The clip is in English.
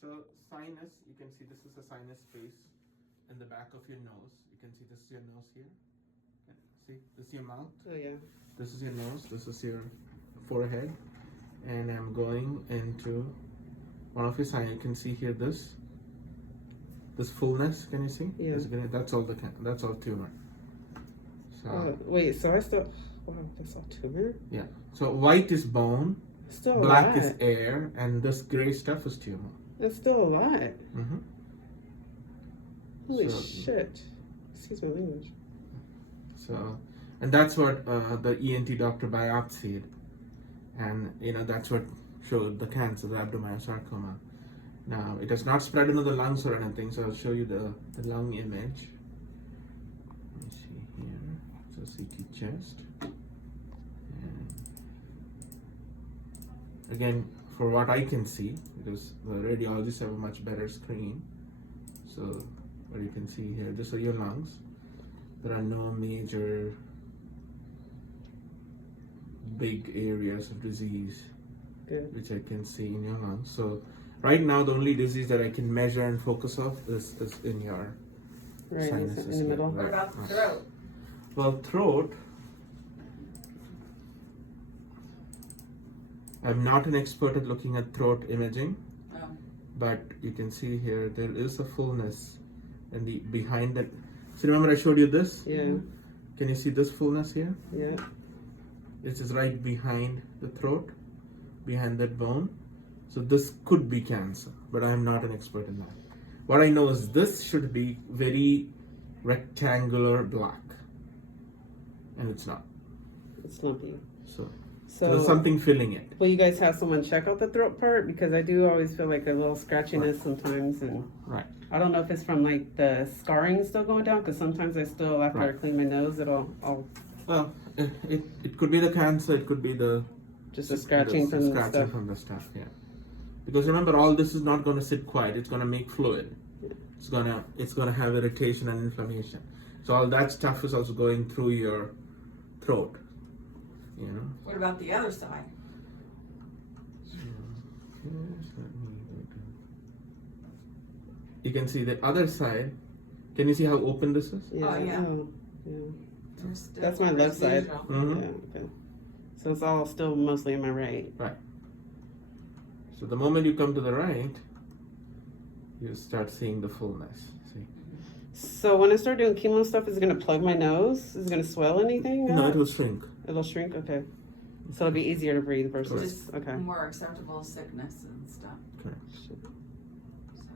So sinus, you can see this is a sinus space in the back of your nose. You can see this is your nose here. Okay. See, this is your mouth. Oh yeah. This is your nose. This is your forehead. And I'm going into one of your sinus. You can see here this fullness. Can you see? Yeah. That's all that's all tumor. So wait, so I still. Wow, that's all tumor. yeah. So white is bone. Still a Black lot. is air, and this gray stuff is tumor. That's still a lot. Mm-hmm. Holy shit. Excuse my language. So, and that's what the ENT doctor biopsied, and that's what showed the cancer, the rhabdomyosarcoma. Now it has not spread into the lungs or anything, so I'll show you the lung image. Let me see here. So CT chest. And again, for what I can see, because the radiologists have a much better screen. So what you can see here, these are your lungs. There are no major big areas of disease. Good. Which I can see in your lungs. So right now the only disease that I can measure and focus on is in your sinuses. In the middle. Right. What about the throat? Well, throat, I'm not an expert at looking at throat imaging, but you can see here there is a fullness in the behind that. So remember I showed you this? Yeah. Can you see this fullness here? Yeah. This is right behind the throat, behind that bone. So this could be cancer, but I am not an expert in that. What I know is this should be very rectangular black, and it's not. It's lumpy. So So there's something filling it. will you guys have someone check out the throat part? Because I do always feel like a little scratchiness sometimes, and Right. I don't know if it's from like the scarring still going down. Because sometimes I still, after I Right. clean my nose, I'll Well, it could be the cancer. It could be the just a scratching from the scratching stuff. from the stuff. Yeah. Because remember, all this is not going to sit quiet. It's going to make fluid. It's gonna have irritation and inflammation. So all that stuff is also going through your throat. What about the other side? You can see the other side. Can you see how open this is? Yeah. Oh, yeah. Yeah. There's That's my left side. residual. Mm-hmm. Yeah. Okay. So it's all still mostly in my right. So the moment you come to the right, you start seeing the fullness. See? So when I start doing chemo stuff, is it gonna plug my nose? Is it gonna swell anything? No, out? it will shrink. It'll shrink. Okay. So it'll be easier to breathe versus. Just Okay. more acceptable sickness and stuff. Correct. Shit.